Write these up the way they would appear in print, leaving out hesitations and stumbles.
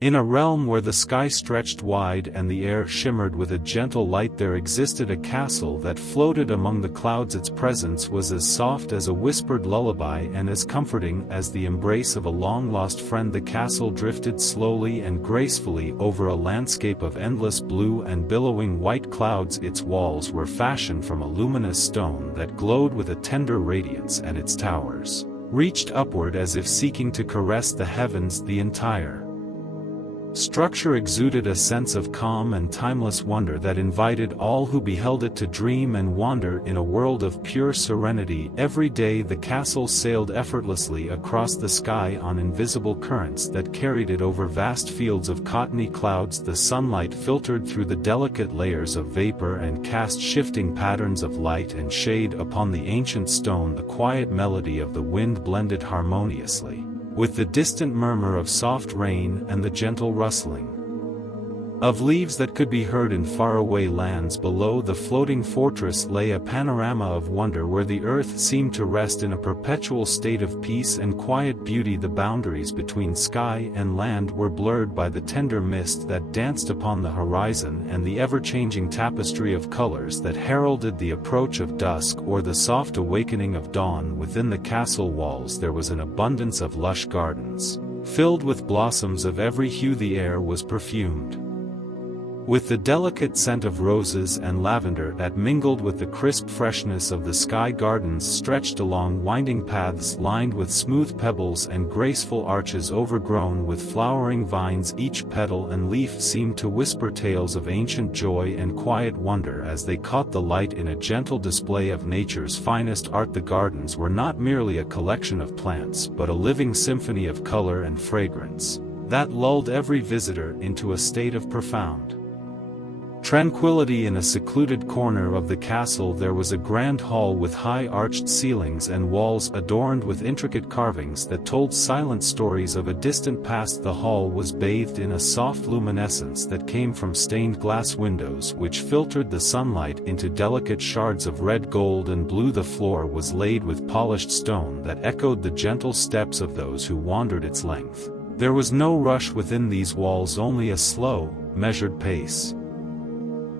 In a realm where the sky stretched wide and the air shimmered with a gentle light, there existed a castle that floated among the clouds. Its presence was as soft as a whispered lullaby and as comforting as the embrace of a long-lost friend. The castle drifted slowly and gracefully over a landscape of endless blue and billowing white clouds. Its walls were fashioned from a luminous stone that glowed with a tender radiance, and its towers reached upward as if seeking to caress the heavens. The entire structure exuded a sense of calm and timeless wonder that invited all who beheld it to dream and wander in a world of pure serenity. Every day the castle sailed effortlessly across the sky on invisible currents that carried it over vast fields of cottony clouds. The sunlight filtered through the delicate layers of vapor and cast shifting patterns of light and shade upon the ancient stone. The quiet melody of the wind blended harmoniously with the distant murmur of soft rain and the gentle rustling of leaves that could be heard in faraway lands. Below the floating fortress lay a panorama of wonder where the earth seemed to rest in a perpetual state of peace and quiet beauty. The boundaries between sky and land were blurred by the tender mist that danced upon the horizon and the ever-changing tapestry of colors that heralded the approach of dusk or the soft awakening of dawn. Within the castle walls there was an abundance of lush gardens, filled with blossoms of every hue. The air was perfumed with the delicate scent of roses and lavender that mingled with the crisp freshness of the sky. Gardens stretched along winding paths lined with smooth pebbles and graceful arches overgrown with flowering vines. Each petal and leaf seemed to whisper tales of ancient joy and quiet wonder as they caught the light in a gentle display of nature's finest art. The gardens were not merely a collection of plants but a living symphony of color and fragrance that lulled every visitor into a state of profound tranquility. In a secluded corner of the castle there was a grand hall with high arched ceilings and walls adorned with intricate carvings that told silent stories of a distant past. The hall was bathed in a soft luminescence that came from stained glass windows which filtered the sunlight into delicate shards of red, gold and blue. The floor was laid with polished stone that echoed the gentle steps of those who wandered its length. There was no rush within these walls, only a slow, measured pace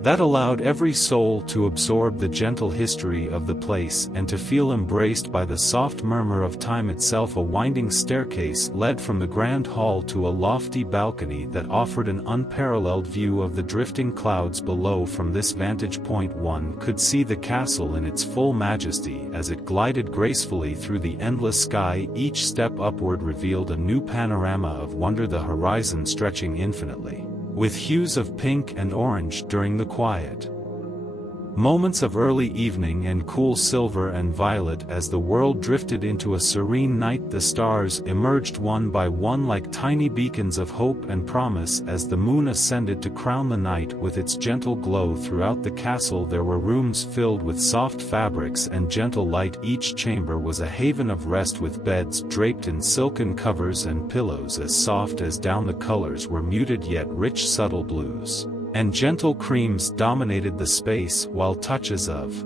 that allowed every soul to absorb the gentle history of the place and to feel embraced by the soft murmur of time itself. A winding staircase led from the grand hall to a lofty balcony that offered an unparalleled view of the drifting clouds below. From this vantage point one could see the castle in its full majesty as it glided gracefully through the endless sky. Each step upward revealed a new panorama of wonder, the horizon stretching infinitely, with hues of pink and orange during the quiet moments of early evening and cool silver and violet as the world drifted into a serene night. The stars emerged one by one like tiny beacons of hope and promise as the moon ascended to crown the night with its gentle glow. Throughout the castle there were rooms filled with soft fabrics and gentle light. Each chamber was a haven of rest with beds draped in silken covers and pillows as soft as down. The colors were muted yet rich, subtle blues and gentle creams dominated the space, while touches of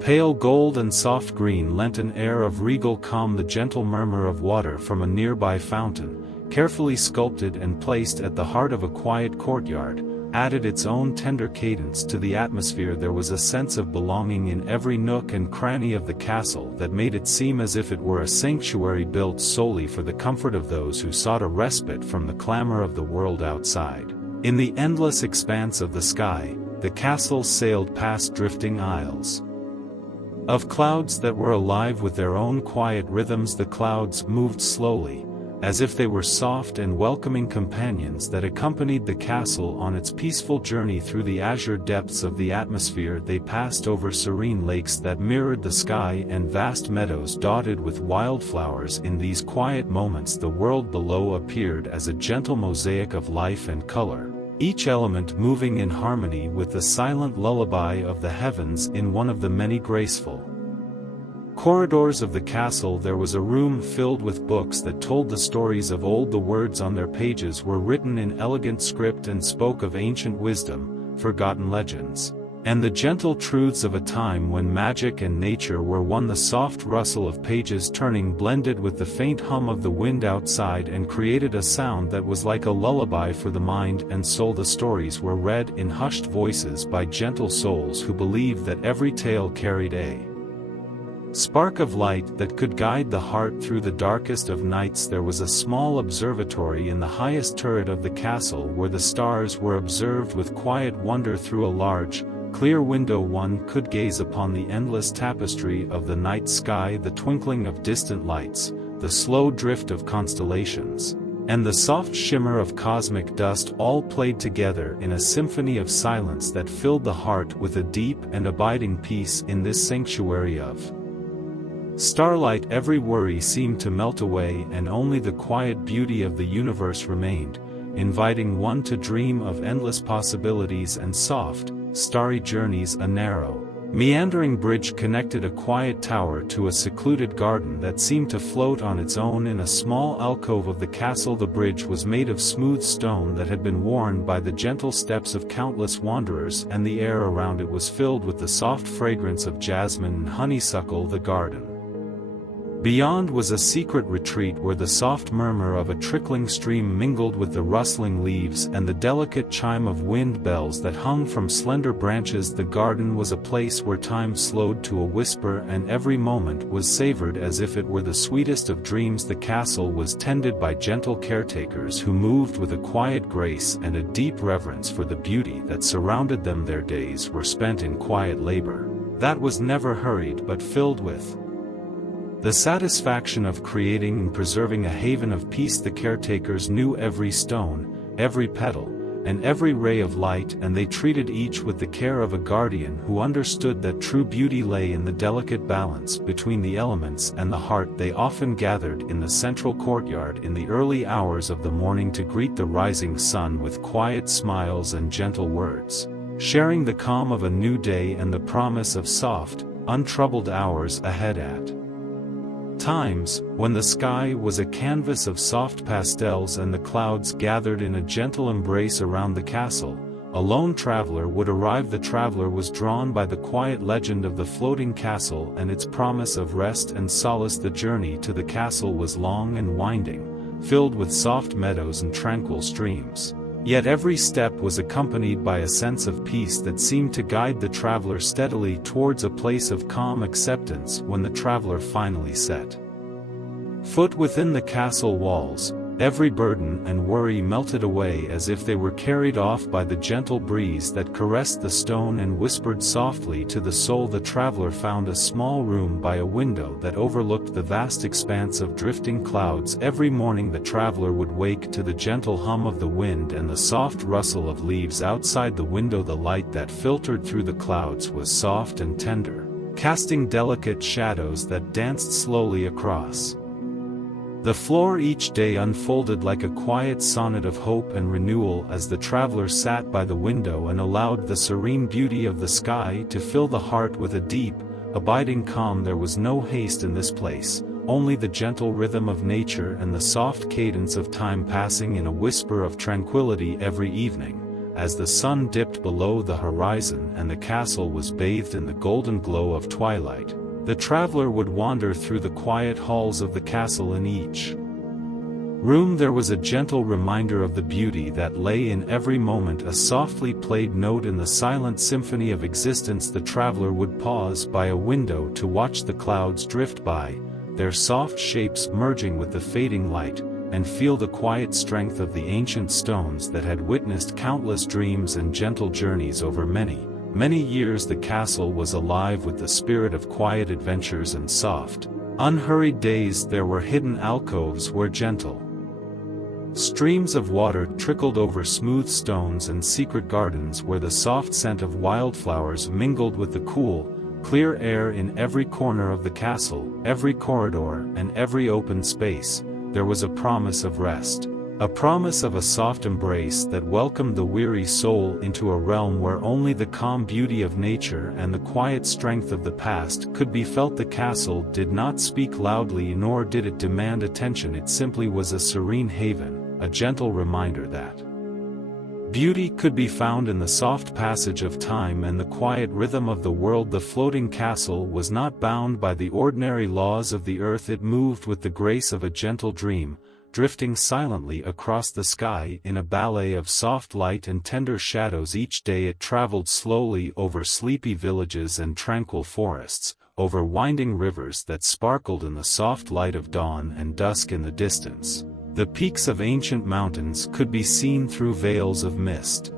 pale gold and soft green lent an air of regal calm. The gentle murmur of water from a nearby fountain, carefully sculpted and placed at the heart of a quiet courtyard, added its own tender cadence to the atmosphere. There was a sense of belonging in every nook and cranny of the castle that made it seem as if it were a sanctuary built solely for the comfort of those who sought a respite from the clamor of the world outside. In the endless expanse of the sky, the castle sailed past drifting isles of clouds that were alive with their own quiet rhythms. The clouds moved slowly, as if they were soft and welcoming companions that accompanied the castle on its peaceful journey through the azure depths of the atmosphere. They passed over serene lakes that mirrored the sky and vast meadows dotted with wildflowers. In these quiet moments the world below appeared as a gentle mosaic of life and color, each element moving in harmony with the silent lullaby of the heavens. In one of the many graceful corridors of the castle there was a room filled with books that told the stories of old. The words on their pages were written in elegant script and spoke of ancient wisdom, forgotten legends, and the gentle truths of a time when magic and nature were one. The soft rustle of pages turning blended with the faint hum of the wind outside and created a sound that was like a lullaby for the mind and soul. The stories were read in hushed voices by gentle souls who believed that every tale carried a spark of light that could guide the heart through the darkest of nights. There was a small observatory in the highest turret of the castle where the stars were observed with quiet wonder through a large, clear window. One could gaze upon the endless tapestry of the night sky, the twinkling of distant lights, the slow drift of constellations, and the soft shimmer of cosmic dust, all played together in a symphony of silence that filled the heart with a deep and abiding peace. In this sanctuary of starlight, every worry seemed to melt away and only the quiet beauty of the universe remained, inviting one to dream of endless possibilities and soft, starry journeys. A narrow, meandering bridge connected a quiet tower to a secluded garden that seemed to float on its own in a small alcove of the castle. The bridge was made of smooth stone that had been worn by the gentle steps of countless wanderers, and the air around it was filled with the soft fragrance of jasmine and honeysuckle. The garden beyond was a secret retreat where the soft murmur of a trickling stream mingled with the rustling leaves and the delicate chime of wind bells that hung from slender branches. The garden was a place where time slowed to a whisper and every moment was savored as if it were the sweetest of dreams. The castle was tended by gentle caretakers who moved with a quiet grace and a deep reverence for the beauty that surrounded them. Their days were spent in quiet labor that was never hurried but filled with the satisfaction of creating and preserving a haven of peace. The caretakers knew every stone, every petal, and every ray of light, and they treated each with the care of a guardian who understood that true beauty lay in the delicate balance between the elements and the heart. They often gathered in the central courtyard in the early hours of the morning to greet the rising sun with quiet smiles and gentle words, sharing the calm of a new day and the promise of soft, untroubled hours ahead. At times, when the sky was a canvas of soft pastels and the clouds gathered in a gentle embrace around the castle, a lone traveler would arrive. The traveler was drawn by the quiet legend of the floating castle and its promise of rest and solace. The journey to the castle was long and winding, filled with soft meadows and tranquil streams. Yet every step was accompanied by a sense of peace that seemed to guide the traveler steadily towards a place of calm acceptance. When the traveler finally set foot within the castle walls, every burden and worry melted away as if they were carried off by the gentle breeze that caressed the stone and whispered softly to the soul. The traveler found a small room by a window that overlooked the vast expanse of drifting clouds. Every morning the traveler would wake to the gentle hum of the wind and the soft rustle of leaves outside the window. The light that filtered through the clouds was soft and tender, casting delicate shadows that danced slowly across the floor. Each day unfolded like a quiet sonnet of hope and renewal as the traveler sat by the window and allowed the serene beauty of the sky to fill the heart with a deep, abiding calm. There was no haste in this place, only the gentle rhythm of nature and the soft cadence of time passing in a whisper of tranquility. Every evening, as the sun dipped below the horizon and the castle was bathed in the golden glow of twilight, the traveler would wander through the quiet halls of the castle. In each room there was a gentle reminder of the beauty that lay in every moment, a softly played note in the silent symphony of existence. The traveler would pause by a window to watch the clouds drift by, their soft shapes merging with the fading light, and feel the quiet strength of the ancient stones that had witnessed countless dreams and gentle journeys over many years. The castle was alive with the spirit of quiet adventures and soft, unhurried days. There were hidden alcoves where gentle streams of water trickled over smooth stones and secret gardens where the soft scent of wildflowers mingled with the cool, clear air. In every corner of the castle, every corridor, and every open space, there was a promise of rest. A promise of a soft embrace that welcomed the weary soul into a realm where only the calm beauty of nature and the quiet strength of the past could be felt. The castle did not speak loudly nor did it demand attention. It simply was a serene haven, a gentle reminder that Beauty could be found in the soft passage of time and the quiet rhythm of the world. The floating castle was not bound by the ordinary laws of the earth. It moved with the grace of a gentle dream, drifting silently across the sky in a ballet of soft light and tender shadows. Each day it traveled slowly over sleepy villages and tranquil forests, over winding rivers that sparkled in the soft light of dawn and dusk. In the distance, the peaks of ancient mountains could be seen through veils of mist,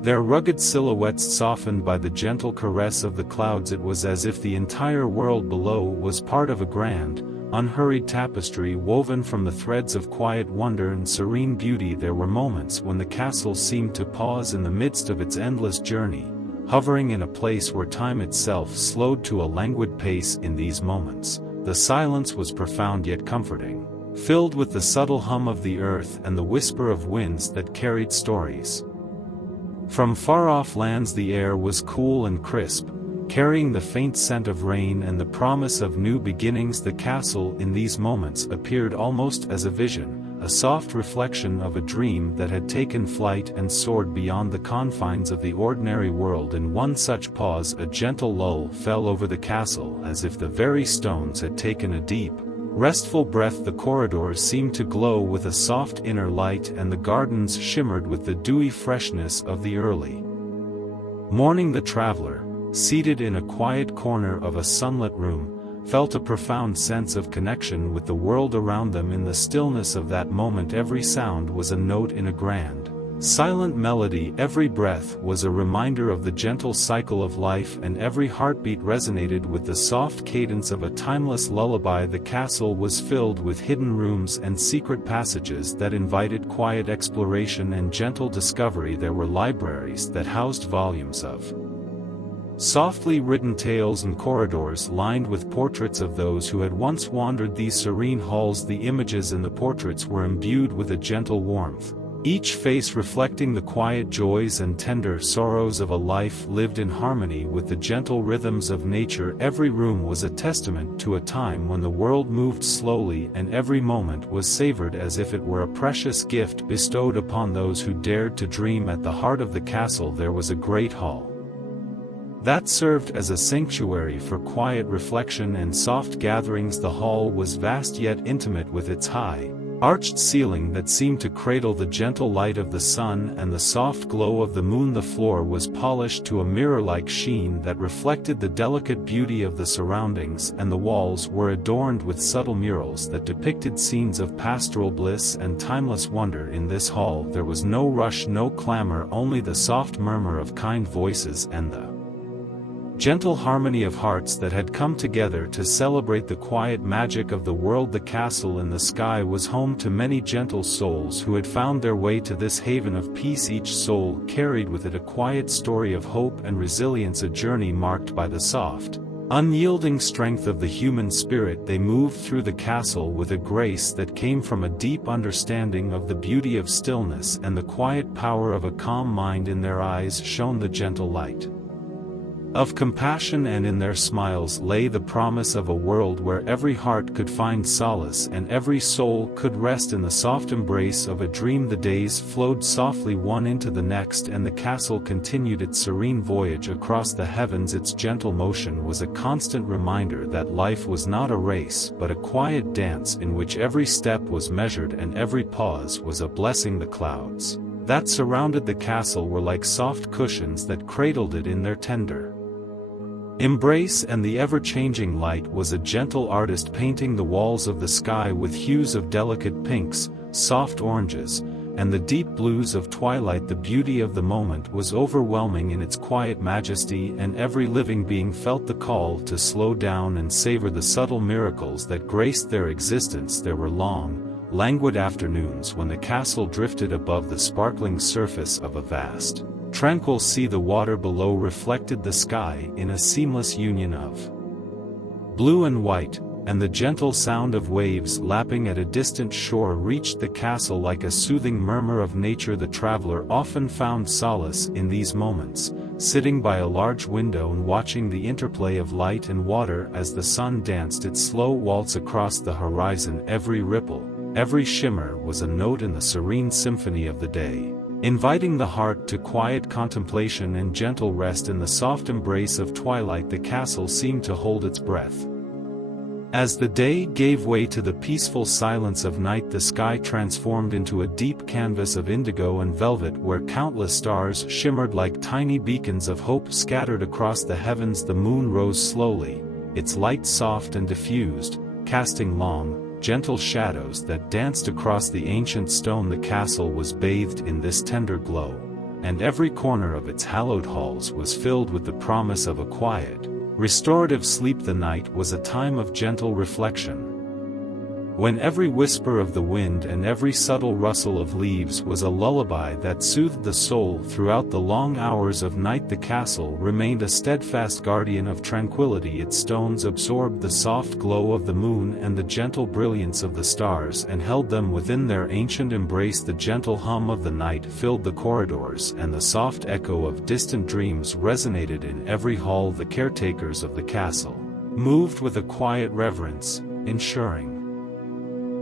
their rugged silhouettes softened by the gentle caress of the clouds. It was as if the entire world below was part of a grand, unhurried tapestry woven from the threads of quiet wonder and serene beauty. There were moments when the castle seemed to pause in the midst of its endless journey, hovering in a place where time itself slowed to a languid pace. In these moments, the silence was profound yet comforting, filled with the subtle hum of the earth and the whisper of winds that carried stories from far-off lands. The air was cool and crisp, carrying the faint scent of rain and the promise of new beginnings. The castle in these moments appeared almost as a vision, a soft reflection of a dream that had taken flight and soared beyond the confines of the ordinary world. In one such pause, a gentle lull fell over the castle, as if the very stones had taken a deep, restful breath. The corridors seemed to glow with a soft inner light, and the gardens shimmered with the dewy freshness of the early morning. The traveler, seated in a quiet corner of a sunlit room, felt a profound sense of connection with the world around them. In the stillness of that moment, every sound was a note in a grand, silent melody. Every breath was a reminder of the gentle cycle of life, and every heartbeat resonated with the soft cadence of a timeless lullaby. The castle was filled with hidden rooms and secret passages that invited quiet exploration and gentle discovery. There were libraries that housed volumes of softly written tales and corridors lined with portraits of those who had once wandered these serene halls. The images in the portraits were imbued with a gentle warmth, each face reflecting the quiet joys and tender sorrows of a life lived in harmony with the gentle rhythms of nature. Every room was a testament to a time when the world moved slowly, and every moment was savored as if it were a precious gift bestowed upon those who dared to dream. At the heart of the castle there was a great hall that served as a sanctuary for quiet reflection and soft gatherings. The hall was vast yet intimate, with its high, arched ceiling that seemed to cradle the gentle light of the sun and the soft glow of the moon. The floor was polished to a mirror-like sheen that reflected the delicate beauty of the surroundings, and the walls were adorned with subtle murals that depicted scenes of pastoral bliss and timeless wonder. In this hall there was no rush, no clamor, only the soft murmur of kind voices and the gentle harmony of hearts that had come together to celebrate the quiet magic of the world. The castle in the sky was home to many gentle souls who had found their way to this haven of peace. Each soul carried with it a quiet story of hope and resilience, a journey marked by the soft, unyielding strength of the human spirit. They moved through the castle with a grace that came from a deep understanding of the beauty of stillness and the quiet power of a calm mind. In their eyes shone the gentle light of compassion, and in their smiles lay the promise of a world where every heart could find solace and every soul could rest in the soft embrace of a dream. The days flowed softly one into the next, and the castle continued its serene voyage across the heavens. Its gentle motion was a constant reminder that life was not a race but a quiet dance in which every step was measured and every pause was a blessing. The clouds that surrounded the castle were like soft cushions that cradled it in their tender embrace, and the ever-changing light was a gentle artist painting the walls of the sky with hues of delicate pinks, soft oranges, and the deep blues of twilight. The beauty of the moment was overwhelming in its quiet majesty, and every living being felt the call to slow down and savor the subtle miracles that graced their existence. There were long, languid afternoons when the castle drifted above the sparkling surface of a vast, tranquil sea. The water below reflected the sky in a seamless union of blue and white, and the gentle sound of waves lapping at a distant shore reached the castle like a soothing murmur of nature. The traveler often found solace in these moments, sitting by a large window and watching the interplay of light and water as the sun danced its slow waltz across the horizon. Every ripple, every shimmer was a note in the serene symphony of the day. Inviting the heart to quiet contemplation and gentle rest in the soft embrace of twilight. The castle seemed to hold its breath. As the day gave way to the peaceful silence of night, the sky transformed into a deep canvas of indigo and velvet where countless stars shimmered like tiny beacons of hope scattered across the heavens. The moon rose slowly, its light soft and diffused, casting long, gentle shadows that danced across the ancient stone. The castle was bathed in this tender glow, and every corner of its hallowed halls was filled with the promise of a quiet, restorative sleep. The night was a time of gentle reflection, when every whisper of the wind and every subtle rustle of leaves was a lullaby that soothed the soul. Throughout the long hours of night, the castle remained a steadfast guardian of tranquility. Its stones absorbed the soft glow of the moon and the gentle brilliance of the stars and held them within their ancient embrace. The gentle hum of the night filled the corridors, and the soft echo of distant dreams resonated in every hall. The caretakers of the castle moved with a quiet reverence, ensuring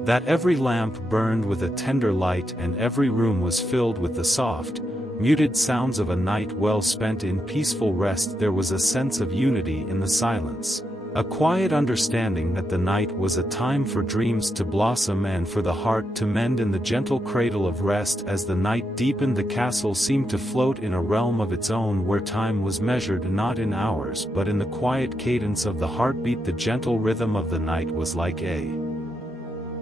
that every lamp burned with a tender light and every room was filled with the soft, muted sounds of a night well spent in peaceful rest. There was a sense of unity in the silence, a quiet understanding that the night was a time for dreams to blossom and for the heart to mend in the gentle cradle of rest. As the night deepened, the castle seemed to float in a realm of its own where time was measured not in hours but in the quiet cadence of the heartbeat. The gentle rhythm of the night was like a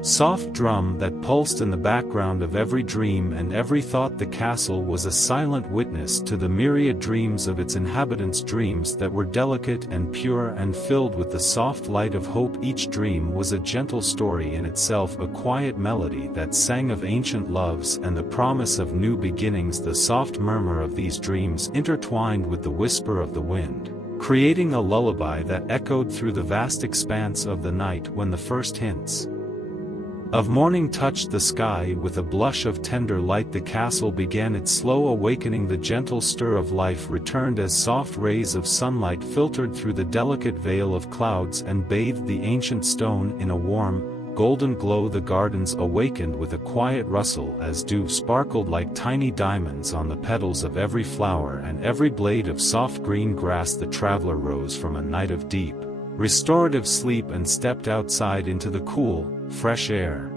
soft drum that pulsed in the background of every dream and every thought. The castle was a silent witness to the myriad dreams of its inhabitants, dreams that were delicate and pure and filled with the soft light of hope. Each dream was a gentle story in itself, a quiet melody that sang of ancient loves and the promise of new beginnings. The soft murmur of these dreams intertwined with the whisper of the wind, creating a lullaby that echoed through the vast expanse of the night. When the first hints of morning touched the sky with a blush of tender light, the castle began its slow awakening. The gentle stir of life returned as soft rays of sunlight filtered through the delicate veil of clouds and bathed the ancient stone in a warm, golden glow. The gardens awakened with a quiet rustle as dew sparkled like tiny diamonds on the petals of every flower and every blade of soft green grass. The traveler rose from a night of deep, restorative sleep and stepped outside into the cool, fresh air.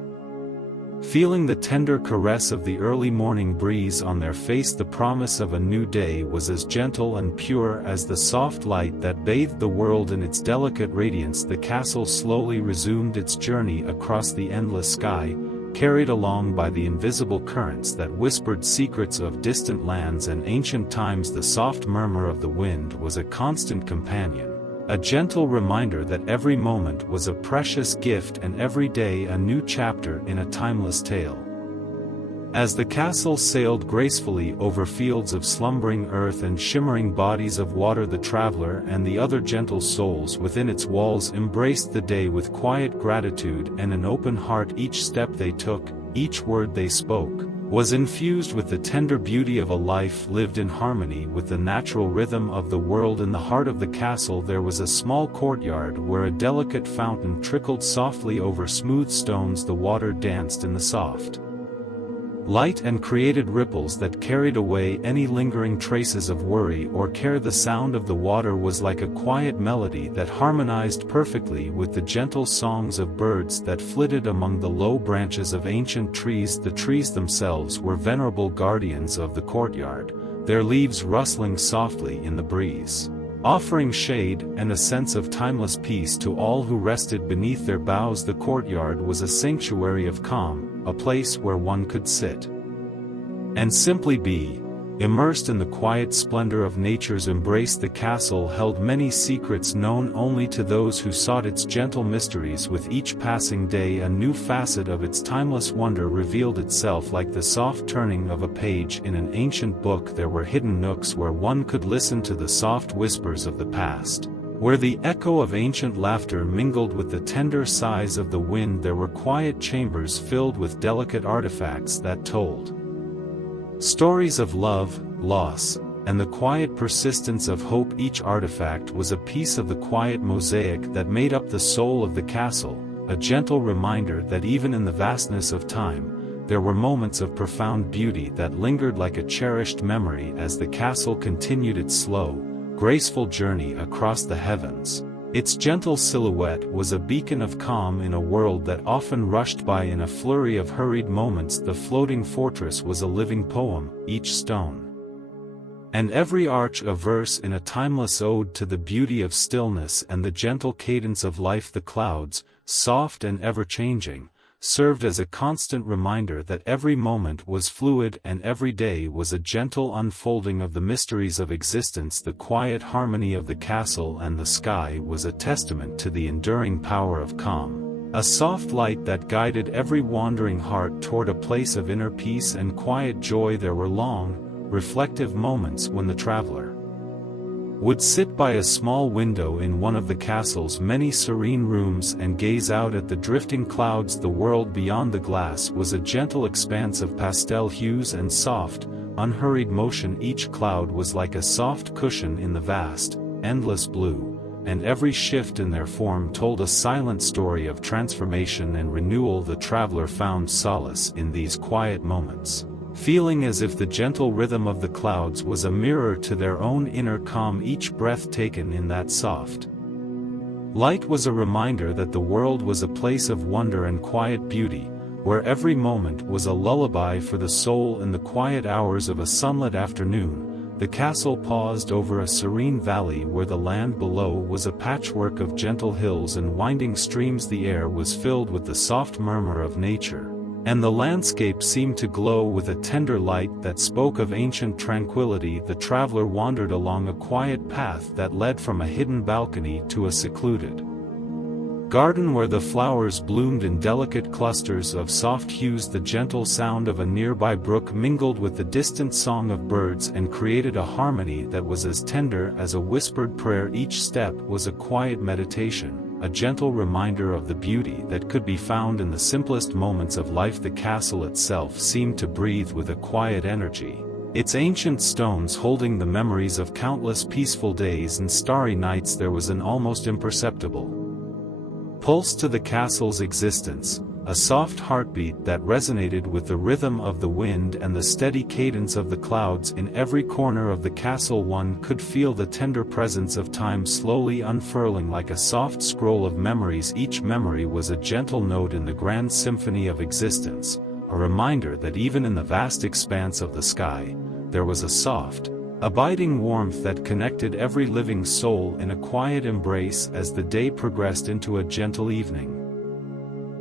Feeling the tender caress of the early morning breeze on their face, the promise of a new day was as gentle and pure as the soft light that bathed the world in its delicate radiance. The castle slowly resumed its journey across the endless sky, carried along by the invisible currents that whispered secrets of distant lands and ancient times. The soft murmur of the wind was a constant companion, a gentle reminder that every moment was a precious gift and every day a new chapter in a timeless tale. As the castle sailed gracefully over fields of slumbering earth and shimmering bodies of water, the traveler and the other gentle souls within its walls embraced the day with quiet gratitude and an open heart. Each step they took, each word they spoke, was infused with the tender beauty of a life lived in harmony with the natural rhythm of the world. In the heart of the castle there was a small courtyard where a delicate fountain trickled softly over smooth stones. The water danced in the soft light and created ripples that carried away any lingering traces of worry or care. The sound of the water was like a quiet melody that harmonized perfectly with the gentle songs of birds that flitted among the low branches of ancient trees. The trees themselves were venerable guardians of the courtyard, their leaves rustling softly in the breeze, offering shade and a sense of timeless peace to all who rested beneath their boughs. The courtyard was a sanctuary of calm, a place where one could sit and simply be, immersed in the quiet splendor of nature's embrace. The castle held many secrets known only to those who sought its gentle mysteries. With each passing day a new facet of its timeless wonder revealed itself, like the soft turning of a page in an ancient book. There were hidden nooks where one could listen to the soft whispers of the past, where the echo of ancient laughter mingled with the tender sighs of the wind. There were quiet chambers filled with delicate artifacts that told stories of love, loss, and the quiet persistence of hope. Each artifact was a piece of the quiet mosaic that made up the soul of the castle, a gentle reminder that even in the vastness of time, there were moments of profound beauty that lingered like a cherished memory as the castle continued its slow, graceful journey across the heavens. Its gentle silhouette was a beacon of calm in a world that often rushed by in a flurry of hurried moments. The floating fortress was a living poem, each stone and every arch a verse in a timeless ode to the beauty of stillness and the gentle cadence of life. The clouds, soft and ever-changing, served as a constant reminder that every moment was fluid and every day was a gentle unfolding of the mysteries of existence. The quiet harmony of the castle and the sky was a testament to the enduring power of calm, a soft light that guided every wandering heart toward a place of inner peace and quiet joy. There were long, reflective moments when the traveler would sit by a small window in one of the castle's many serene rooms and gaze out at the drifting clouds. The world beyond the glass was a gentle expanse of pastel hues and soft, unhurried motion. Each cloud was like a soft cushion in the vast, endless blue, and every shift in their form told a silent story of transformation and renewal. The traveler found solace in these quiet moments, feeling as if the gentle rhythm of the clouds was a mirror to their own inner calm. Each breath taken in that soft light was a reminder that the world was a place of wonder and quiet beauty, where every moment was a lullaby for the soul. In the quiet hours of a sunlit afternoon, the castle paused over a serene valley where the land below was a patchwork of gentle hills and winding streams. The air was filled with the soft murmur of nature, and the landscape seemed to glow with a tender light that spoke of ancient tranquility. The traveler wandered along a quiet path that led from a hidden balcony to a secluded garden where the flowers bloomed in delicate clusters of soft hues. The gentle sound of a nearby brook mingled with the distant song of birds and created a harmony that was as tender as a whispered prayer. Each step was a quiet meditation, a gentle reminder of the beauty that could be found in the simplest moments of life. The castle itself seemed to breathe with a quiet energy, its ancient stones holding the memories of countless peaceful days and starry nights. There was an almost imperceptible pulse to the castle's existence, a soft heartbeat that resonated with the rhythm of the wind and the steady cadence of the clouds. In every corner of the castle one could feel the tender presence of time slowly unfurling like a soft scroll of memories. Each memory was a gentle note in the grand symphony of existence, a reminder that even in the vast expanse of the sky, there was a soft, abiding warmth that connected every living soul in a quiet embrace. As the day progressed into a gentle evening,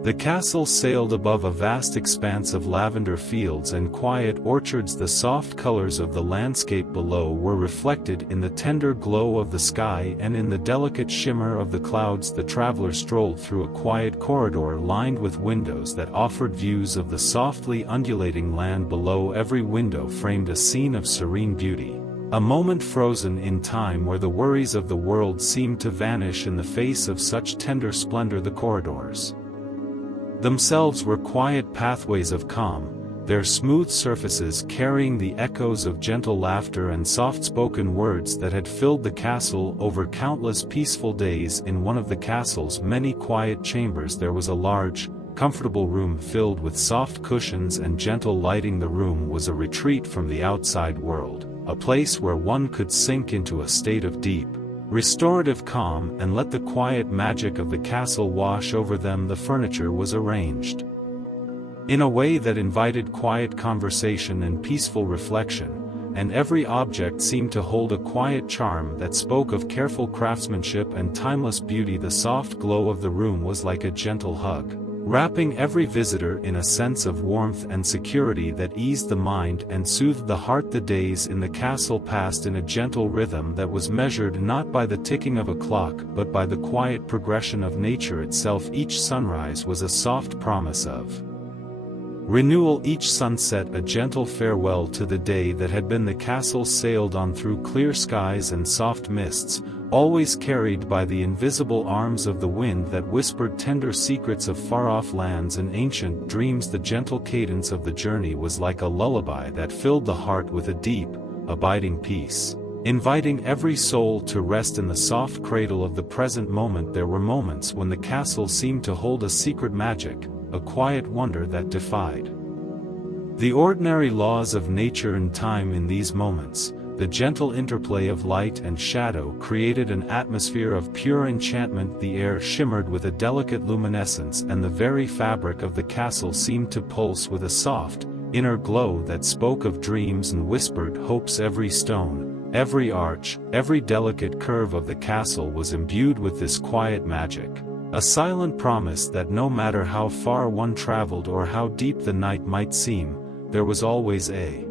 the castle sailed above a vast expanse of lavender fields and quiet orchards. The soft colors of the landscape below were reflected in the tender glow of the sky and in the delicate shimmer of the clouds. The traveler strolled through a quiet corridor lined with windows that offered views of the softly undulating land below. Every window framed a scene of serene beauty, a moment frozen in time where the worries of the world seemed to vanish in the face of such tender splendor. The corridors themselves were quiet pathways of calm, their smooth surfaces carrying the echoes of gentle laughter and soft-spoken words that had filled the castle over countless peaceful days. In one of the castle's many quiet chambers there was a large, comfortable room filled with soft cushions and gentle lighting. The room was a retreat from the outside world, a place where one could sink into a state of deep, restorative calm and let the quiet magic of the castle wash over them. The furniture was arranged in a way that invited quiet conversation and peaceful reflection, and every object seemed to hold a quiet charm that spoke of careful craftsmanship and timeless beauty. The soft glow of the room was like a gentle hug, wrapping every visitor in a sense of warmth and security that eased the mind and soothed the heart. The days in the castle passed in a gentle rhythm that was measured not by the ticking of a clock but by the quiet progression of nature itself. Each sunrise was a soft promise of renewal, each sunset a gentle farewell to the day that had been. The castle sailed on through clear skies and soft mists, always carried by the invisible arms of the wind that whispered tender secrets of far-off lands and ancient dreams. The gentle cadence of the journey was like a lullaby that filled the heart with a deep, abiding peace, inviting every soul to rest in the soft cradle of the present moment. There were moments when the castle seemed to hold a secret magic, a quiet wonder that defied The ordinary laws of nature and time in these moments, the gentle interplay of light and shadow created an atmosphere of pure enchantment. The air shimmered with a delicate luminescence and the very fabric of the castle seemed to pulse with a soft, inner glow that spoke of dreams and whispered hopes. Every stone, every arch, every delicate curve of the castle was imbued with this quiet magic, a silent promise that no matter how far one traveled or how deep the night might seem, there was always a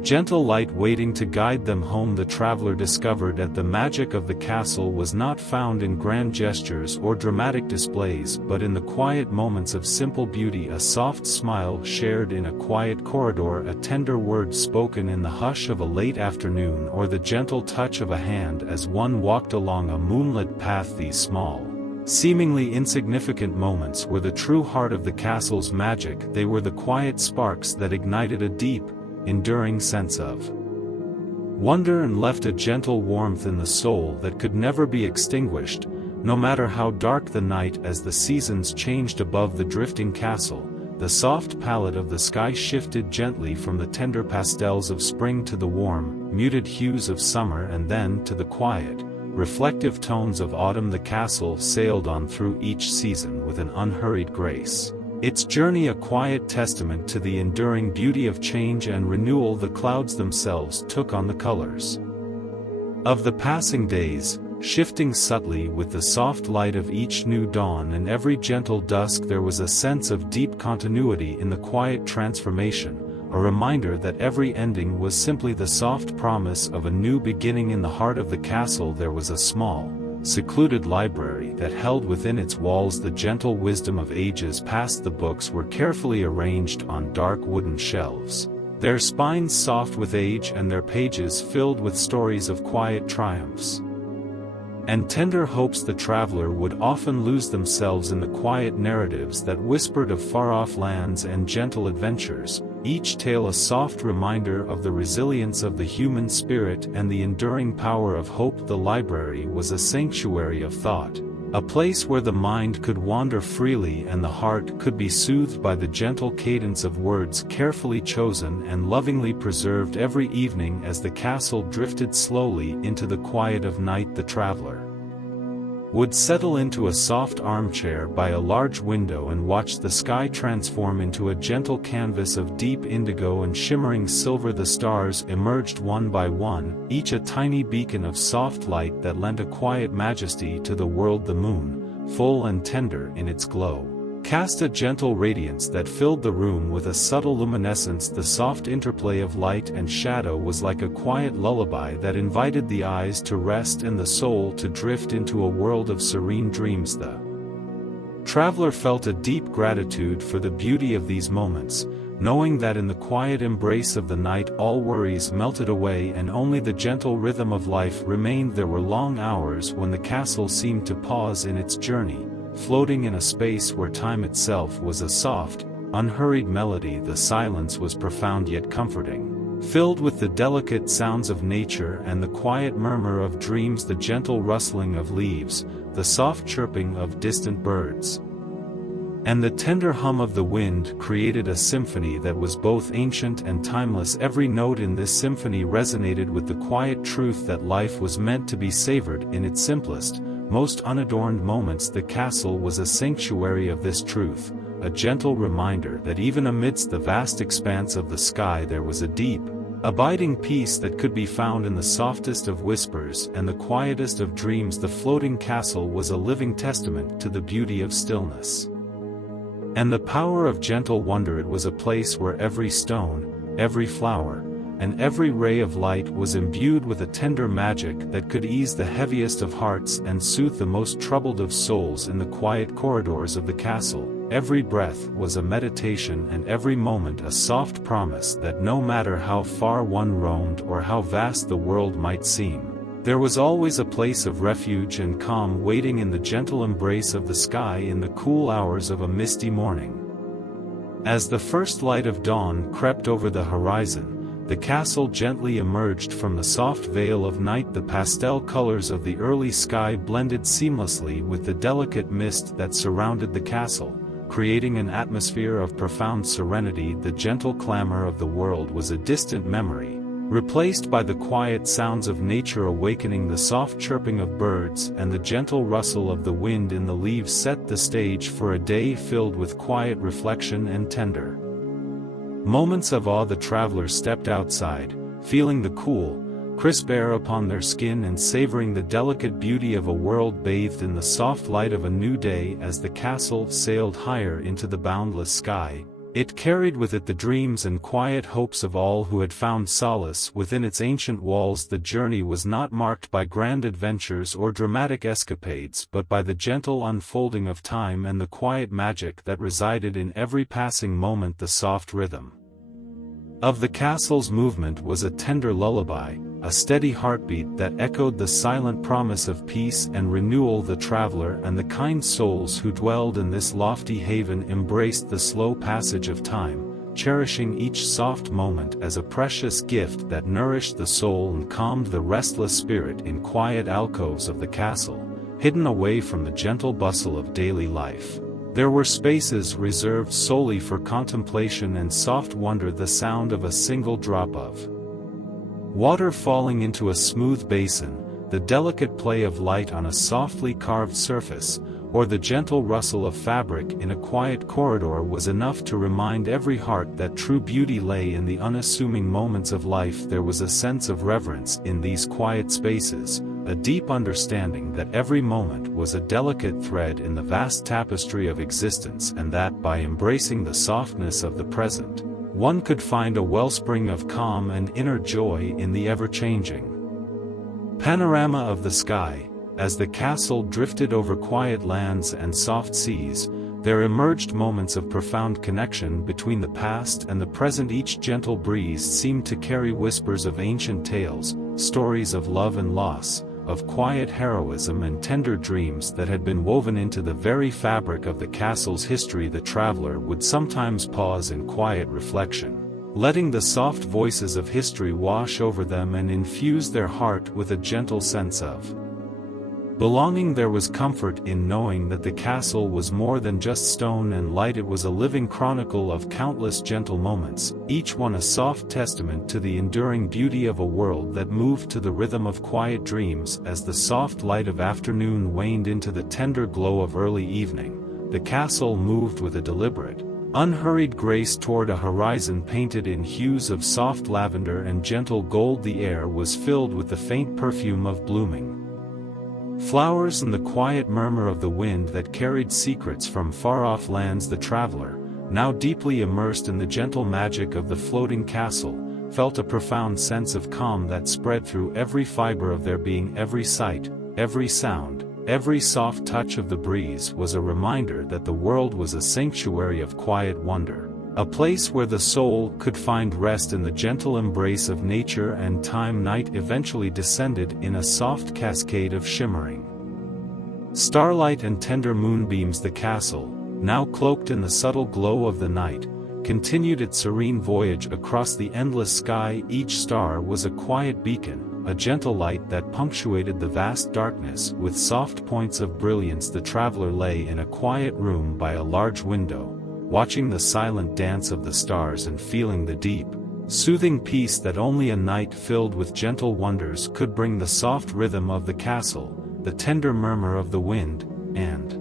gentle light waiting to guide them home. The traveler discovered that the magic of the castle was not found in grand gestures or dramatic displays but in the quiet moments of simple beauty, a soft smile shared in a quiet corridor, a tender word spoken in the hush of a late afternoon, or the gentle touch of a hand as one walked along a moonlit path. These small, seemingly insignificant moments were the true heart of the castle's magic. They were the quiet sparks that ignited a deep, enduring sense of wonder and left a gentle warmth in the soul that could never be extinguished, no matter how dark the night. As the seasons changed above the drifting castle, the soft palette of the sky shifted gently from the tender pastels of spring to the warm, muted hues of summer and then to the quiet, reflective tones of autumn. The castle sailed on through each season with an unhurried grace, its journey a quiet testament to the enduring beauty of change and renewal. The clouds themselves took on the colors of the passing days, shifting subtly with the soft light of each new dawn and every gentle dusk. There was a sense of deep continuity in the quiet transformation, a reminder that every ending was simply the soft promise of a new beginning. In the heart of the castle there was a small, secluded library that held within its walls the gentle wisdom of ages past. The books were carefully arranged on dark wooden shelves, their spines soft with age and their pages filled with stories of quiet triumphs and tender hopes. The traveler would often lose themselves in the quiet narratives that whispered of far-off lands and gentle adventures, each tale a soft reminder of the resilience of the human spirit and the enduring power of hope. The library was a sanctuary of thought, a place where the mind could wander freely and the heart could be soothed by the gentle cadence of words carefully chosen and lovingly preserved. Every evening as the castle drifted slowly into the quiet of night, the traveler would settle into a soft armchair by a large window and watch the sky transform into a gentle canvas of deep indigo and shimmering silver. The stars emerged one by one, each a tiny beacon of soft light that lent a quiet majesty to the world. The moon, full and tender in its glow, cast a gentle radiance that filled the room with a subtle luminescence. The soft interplay of light and shadow was like a quiet lullaby that invited the eyes to rest and the soul to drift into a world of serene dreams. The traveler felt a deep gratitude for the beauty of these moments, knowing that in the quiet embrace of the night all worries melted away and only the gentle rhythm of life remained. There were long hours when the castle seemed to pause in its journey, floating in a space where time itself was a soft, unhurried melody. The silence was profound yet comforting, filled with the delicate sounds of nature and the quiet murmur of dreams, the gentle rustling of leaves, the soft chirping of distant birds, and the tender hum of the wind created a symphony that was both ancient and timeless. Every note in this symphony resonated with the quiet truth that life was meant to be savored in its simplest, most unadorned moments. The castle was a sanctuary of this truth, a gentle reminder that even amidst the vast expanse of the sky there was a deep, abiding peace that could be found in the softest of whispers and the quietest of dreams. The floating castle was a living testament to the beauty of stillness and the power of gentle wonder. It was a place where every stone, every flower, and every ray of light was imbued with a tender magic that could ease the heaviest of hearts and soothe the most troubled of souls. In the quiet corridors of the castle, every breath was a meditation and every moment a soft promise that no matter how far one roamed or how vast the world might seem, there was always a place of refuge and calm waiting in the gentle embrace of the sky in the cool hours of a misty morning. As the first light of dawn crept over the horizon, the castle gently emerged from the soft veil of night. The pastel colors of the early sky blended seamlessly with the delicate mist that surrounded the castle, creating an atmosphere of profound serenity. The gentle clamor of the world was a distant memory, replaced by the quiet sounds of nature awakening. The soft chirping of birds and the gentle rustle of the wind in the leaves set the stage for a day filled with quiet reflection and tender moments of awe. The travelers stepped outside, feeling the cool, crisp air upon their skin and savoring the delicate beauty of a world bathed in the soft light of a new day. As the castle sailed higher into the boundless sky, it carried with it the dreams and quiet hopes of all who had found solace within its ancient walls. The journey was not marked by grand adventures or dramatic escapades, but by the gentle unfolding of time and the quiet magic that resided in every passing moment. The soft rhythm of the castle's movement was a tender lullaby, a steady heartbeat that echoed the silent promise of peace and renewal. The traveler and the kind souls who dwelled in this lofty haven embraced the slow passage of time, cherishing each soft moment as a precious gift that nourished the soul and calmed the restless spirit. In quiet alcoves of the castle, hidden away from the gentle bustle of daily life, there were spaces reserved solely for contemplation and soft wonder. The sound of a single drop of water falling into a smooth basin, the delicate play of light on a softly carved surface, or the gentle rustle of fabric in a quiet corridor was enough to remind every heart that true beauty lay in the unassuming moments of life. There was a sense of reverence in these quiet spaces, a deep understanding that every moment was a delicate thread in the vast tapestry of existence, and that by embracing the softness of the present, one could find a wellspring of calm and inner joy in the ever-changing panorama of the sky. As the castle drifted over quiet lands and soft seas, there emerged moments of profound connection between the past and the present. Each gentle breeze seemed to carry whispers of ancient tales, stories of love and loss, of quiet heroism and tender dreams that had been woven into the very fabric of the castle's history. The traveler would sometimes pause in quiet reflection, letting the soft voices of history wash over them and infuse their heart with a gentle sense of belonging. There was comfort in knowing that the castle was more than just stone and light. It was a living chronicle of countless gentle moments, each one a soft testament to the enduring beauty of a world that moved to the rhythm of quiet dreams. As the soft light of afternoon waned into the tender glow of early evening, the castle moved with a deliberate, unhurried grace toward a horizon painted in hues of soft lavender and gentle gold. The air was filled with the faint perfume of blooming flowers and the quiet murmur of the wind that carried secrets from far-off lands. The traveler, now deeply immersed in the gentle magic of the floating castle, felt a profound sense of calm that spread through every fiber of their being. Every sight, every sound, every soft touch of the breeze was a reminder that the world was a sanctuary of quiet wonder, a place where the soul could find rest in the gentle embrace of nature and time. Night eventually descended in a soft cascade of shimmering starlight and tender moonbeams. The castle, now cloaked in the subtle glow of the night, continued its serene voyage across the endless sky. Each star was a quiet beacon, a gentle light that punctuated the vast darkness with soft points of brilliance. The traveler lay in a quiet room by a large window, watching the silent dance of the stars and feeling the deep, soothing peace that only a night filled with gentle wonders could bring. The soft rhythm of the castle, the tender murmur of the wind, and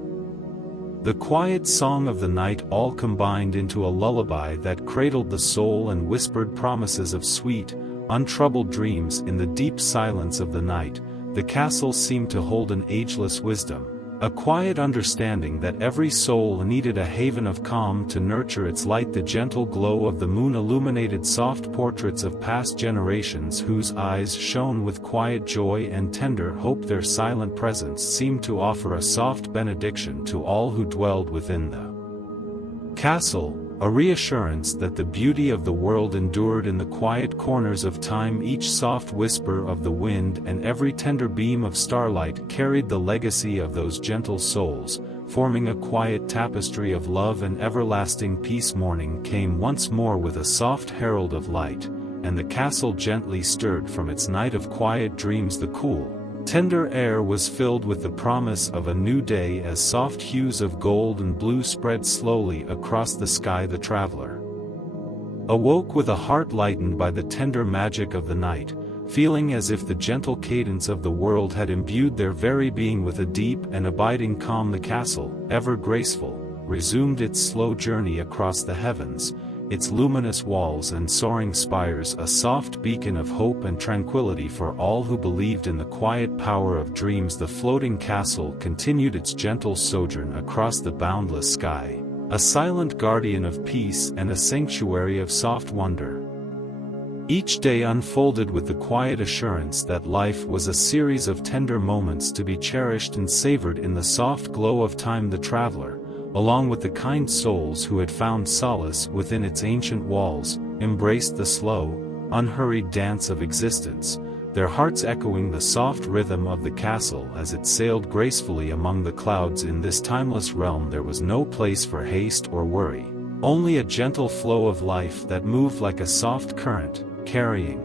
the quiet song of the night all combined into a lullaby that cradled the soul and whispered promises of sweet, untroubled dreams. In the deep silence of the night, the castle seemed to hold an ageless wisdom, a quiet understanding that every soul needed a haven of calm to nurture its light. The gentle glow of the moon illuminated soft portraits of past generations whose eyes shone with quiet joy and tender hope. Their silent presence seemed to offer a soft benediction to all who dwelled within the castle, a reassurance that the beauty of the world endured in the quiet corners of time. Each soft whisper of the wind and every tender beam of starlight carried the legacy of those gentle souls, forming a quiet tapestry of love and everlasting peace. Morning came once more with a soft herald of light, and the castle gently stirred from its night of quiet dreams. The cool, Tender air was filled with the promise of a new day as soft hues of gold and blue spread slowly across the sky. The traveler awoke with a heart lightened by the tender magic of the night, feeling as if the gentle cadence of the world had imbued their very being with a deep and abiding calm. The castle, ever graceful, resumed its slow journey across the heavens, its luminous walls and soaring spires a soft beacon of hope and tranquility for all who believed in the quiet power of dreams. The floating castle continued its gentle sojourn across the boundless sky, a silent guardian of peace and a sanctuary of soft wonder. Each day unfolded with the quiet assurance that life was a series of tender moments to be cherished and savored in the soft glow of time. The traveler, along with the kind souls who had found solace within its ancient walls, embraced the slow, unhurried dance of existence, their hearts echoing the soft rhythm of the castle as it sailed gracefully among the clouds. In this timeless realm there was no place for haste or worry, only a gentle flow of life that moved like a soft current, carrying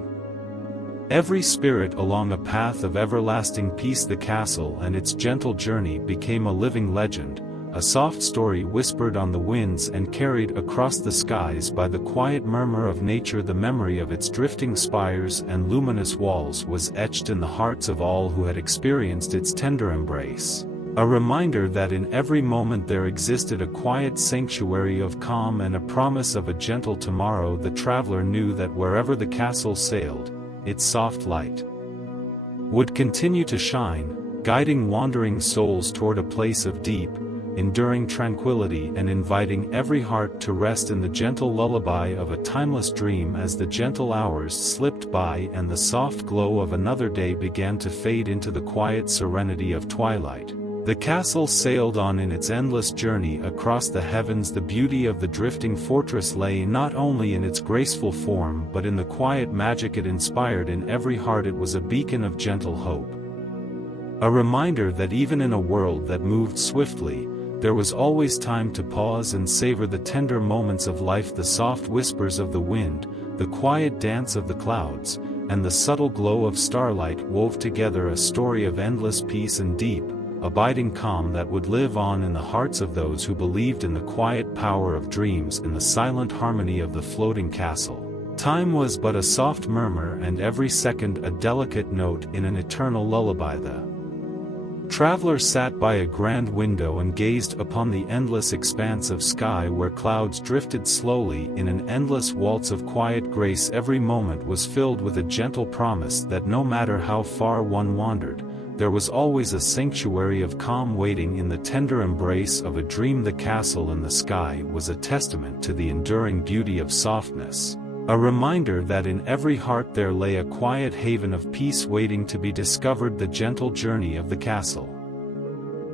every spirit along a path of everlasting peace. The castle and its gentle journey became a living legend, a soft story whispered on the winds and carried across the skies by the quiet murmur of nature. The memory of its drifting spires and luminous walls was etched in the hearts of all who had experienced its tender embrace, a reminder that in every moment there existed a quiet sanctuary of calm and a promise of a gentle tomorrow. The traveler knew that wherever the castle sailed, its soft light would continue to shine, guiding wandering souls toward a place of deep, enduring tranquility and inviting every heart to rest in the gentle lullaby of a timeless dream. As the gentle hours slipped by and the soft glow of another day began to fade into the quiet serenity of twilight, the castle sailed on in its endless journey across the heavens. The beauty of the drifting fortress lay not only in its graceful form but in the quiet magic it inspired in every heart. It was a beacon of gentle hope, a reminder that even in a world that moved swiftly, there was always time to pause and savor the tender moments of life. The soft whispers of the wind, the quiet dance of the clouds, and the subtle glow of starlight wove together a story of endless peace and deep, abiding calm that would live on in the hearts of those who believed in the quiet power of dreams. In the silent harmony of the floating castle, time was but a soft murmur and every second a delicate note in an eternal lullaby. The traveler sat by a grand window and gazed upon the endless expanse of sky where clouds drifted slowly in an endless waltz of quiet grace. Every moment was filled with a gentle promise that no matter how far one wandered, there was always a sanctuary of calm waiting in the tender embrace of a dream. The castle in the sky was a testament to the enduring beauty of softness, a reminder that in every heart there lay a quiet haven of peace waiting to be discovered. The gentle journey of the castle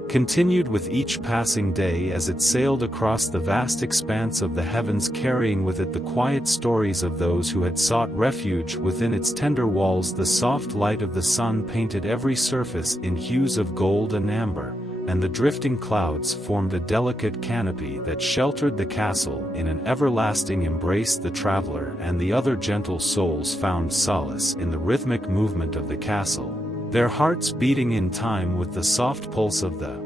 continued with each passing day as it sailed across the vast expanse of the heavens, carrying with it the quiet stories of those who had sought refuge within its tender walls. The soft light of the sun painted every surface in hues of gold and amber, and the drifting clouds formed a delicate canopy that sheltered the castle in an everlasting embrace. The traveler and the other gentle souls found solace in the rhythmic movement of the castle, their hearts beating in time with the soft pulse of the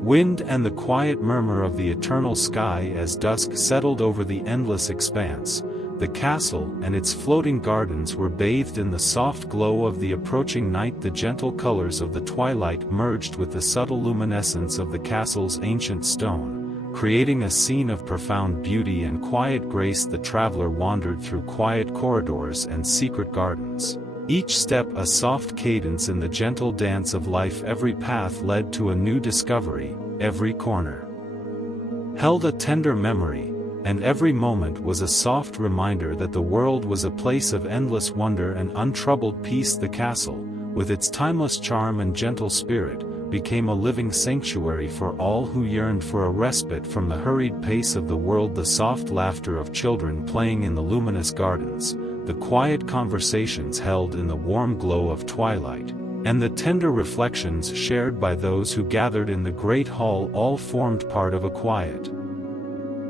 wind and the quiet murmur of the eternal sky. As dusk settled over the endless expanse, the castle and its floating gardens were bathed in the soft glow of the approaching night. The gentle colors of the twilight merged with the subtle luminescence of the castle's ancient stone, creating a scene of profound beauty and quiet grace. The traveler wandered through quiet corridors and secret gardens, each step a soft cadence in the gentle dance of life. Every path led to a new discovery, every corner held a tender memory, and every moment was a soft reminder that the world was a place of endless wonder and untroubled peace. The castle, with its timeless charm and gentle spirit, became a living sanctuary for all who yearned for a respite from the hurried pace of the world. The soft laughter of children playing in the luminous gardens, the quiet conversations held in the warm glow of twilight, and the tender reflections shared by those who gathered in the great hall all formed part of a quiet,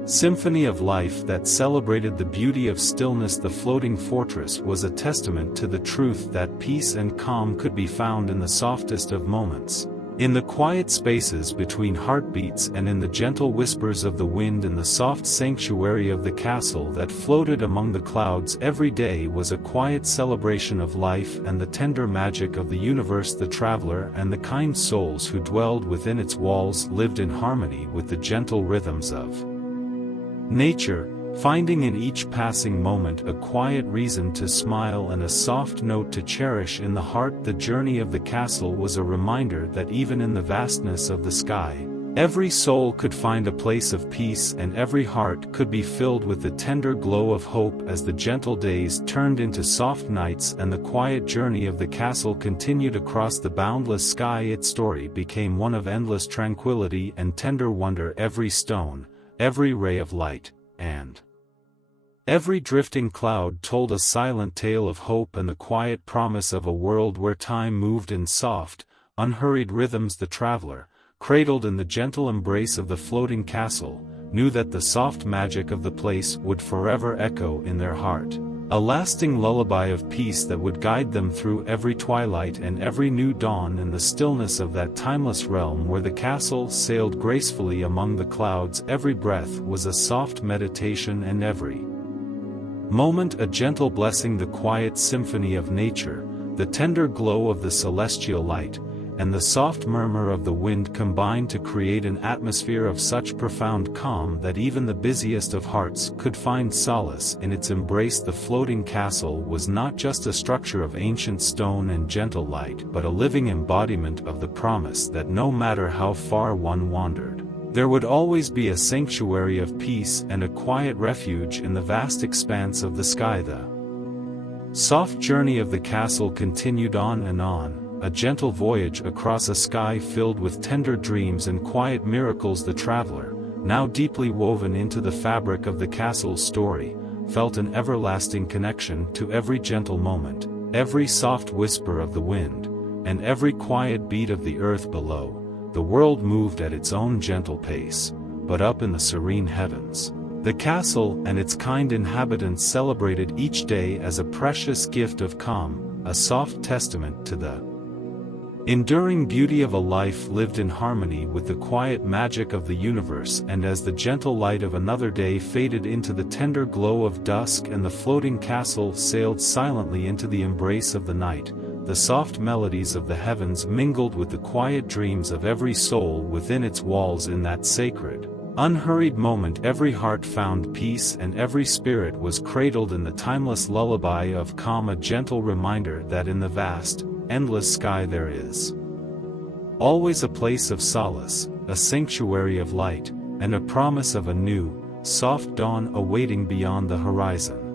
symphony of life that celebrated the beauty of stillness. The floating fortress was a testament to the truth that peace and calm could be found in the softest of moments. In the quiet spaces between heartbeats and in the gentle whispers of the wind, in the soft sanctuary of the castle that floated among the clouds, every day was a quiet celebration of life and the tender magic of the universe. The traveler and the kind souls who dwelled within its walls lived in harmony with the gentle rhythms of nature, finding in each passing moment a quiet reason to smile and a soft note to cherish in the heart. The journey of the castle was a reminder that even in the vastness of the sky, every soul could find a place of peace and every heart could be filled with the tender glow of hope. As the gentle days turned into soft nights and the quiet journey of the castle continued across the boundless sky, its story became one of endless tranquility and tender wonder. Every stone, every ray of light, and every drifting cloud told a silent tale of hope and the quiet promise of a world where time moved in soft, unhurried rhythms. The traveler, cradled in the gentle embrace of the floating castle, knew that the soft magic of the place would forever echo in their heart, a lasting lullaby of peace that would guide them through every twilight and every new dawn. In the stillness of that timeless realm where the castle sailed gracefully among the clouds, every breath was a soft meditation and every moment a gentle blessing. The quiet symphony of nature, the tender glow of the celestial light, and the soft murmur of the wind combined to create an atmosphere of such profound calm that even the busiest of hearts could find solace in its embrace. The floating castle was not just a structure of ancient stone and gentle light, but a living embodiment of the promise that no matter how far one wandered, there would always be a sanctuary of peace and a quiet refuge in the vast expanse of the sky. The soft journey of the castle continued on and on, a gentle voyage across a sky filled with tender dreams and quiet miracles. The traveler, now deeply woven into the fabric of the castle's story, felt an everlasting connection to every gentle moment, every soft whisper of the wind, and every quiet beat of the earth below. The world moved at its own gentle pace, but up in the serene heavens, the castle and its kind inhabitants celebrated each day as a precious gift of calm, a soft testament to the enduring beauty of a life lived in harmony with the quiet magic of the universe. And as the gentle light of another day faded into the tender glow of dusk and the floating castle sailed silently into the embrace of the night, the soft melodies of the heavens mingled with the quiet dreams of every soul within its walls. In that sacred, unhurried moment, every heart found peace and every spirit was cradled in the timeless lullaby of calm, a gentle reminder that in the vast, endless sky there is always a place of solace, a sanctuary of light, and a promise of a new, soft dawn awaiting beyond the horizon.